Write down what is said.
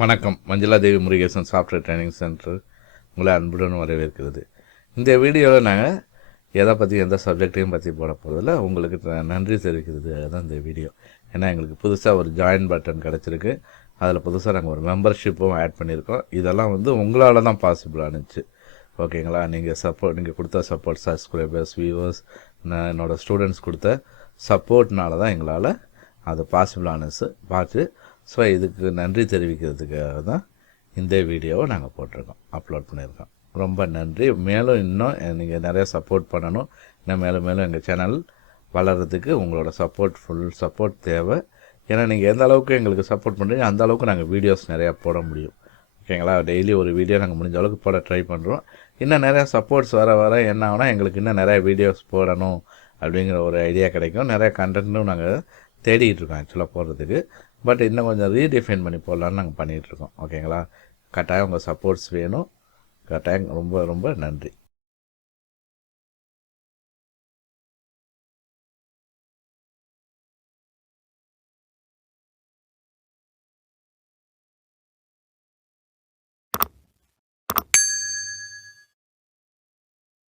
வணக்கம். மஞ்சுளா தேவி Murugesan software training centre உங்களை அன்புடன் வரவேற்கிறது. இந்த வீடியோவில் நாங்கள் எதை பற்றி எந்த சப்ஜெக்டையும் பற்றி போட போகிறதில்ல, உங்களுக்கு நன்றி தெரிவிக்கிறது தான் இந்த வீடியோ. ஏன்னா எங்களுக்கு புதுசாக ஒரு ஜாயின் பட்டன் கிடச்சிருக்கு. அதில் புதுசாக நாங்கள் ஒரு மெம்பர்ஷிப்பும் ஆட் பண்ணியிருக்கோம். இதெல்லாம் உங்களால் தான் பாசிபிள் ஆனிச்சு. ஓகேங்களா? நீங்கள் கொடுத்த சப்போர்ட், சப்ஸ்கிரைபர்ஸ், வியூவர்ஸ், என்னோடய ஸ்டூடெண்ட்ஸ் கொடுத்த சப்போர்ட்னால தான் எங்களால் அது பாசிபிள் ஆனஸ் பார்த்து. ஸோ இதுக்கு நன்றி தெரிவிக்கிறதுக்காக தான் இந்த வீடியோவை நாங்கள் போட்டிருக்கோம், அப்லோட் பண்ணியிருக்கோம். ரொம்ப நன்றி. மேலும் இன்னும் நீங்கள் நிறையா சப்போர்ட் பண்ணணும். இன்னும் மேலும் எங்கள் சேனல் வளர்கிறதுக்கு உங்களோட ஃபுல் சப்போர்ட் தேவை. ஏன்னா நீங்கள் எந்த அளவுக்கு எங்களுக்கு சப்போர்ட் பண்ணுறீங்க அந்த அளவுக்கு நாங்கள் வீடியோஸ் நிறையா போட முடியும். ஓகேங்களா? டெய்லி ஒரு வீடியோ நாங்கள் முடிஞ்ச அளவுக்கு போட ட்ரை பண்ணுறோம். இன்னும் நிறையா சப்போர்ட்ஸ் வர என்ன ஆகுனா எங்களுக்கு இன்னும் நிறையா வீடியோஸ் போடணும் அப்படிங்கிற ஒரு ஐடியா கிடைக்கும். நிறையா கண்டென்ட்டும் நாங்கள் தேடிக்கிட்டு இருக்கோம் ஆக்சுவலாக போடுறதுக்கு. பட் இன்னும் கொஞ்சம் ரீடிஃபைன் பண்ணி போடலான்னு நாங்கள் பண்ணிகிட்ருக்கோம். ஓகேங்களா? கட்டாயம் உங்கள் சப்போர்ட்ஸ் வேணும். கட்டாயம் ரொம்ப ரொம்ப நன்றி.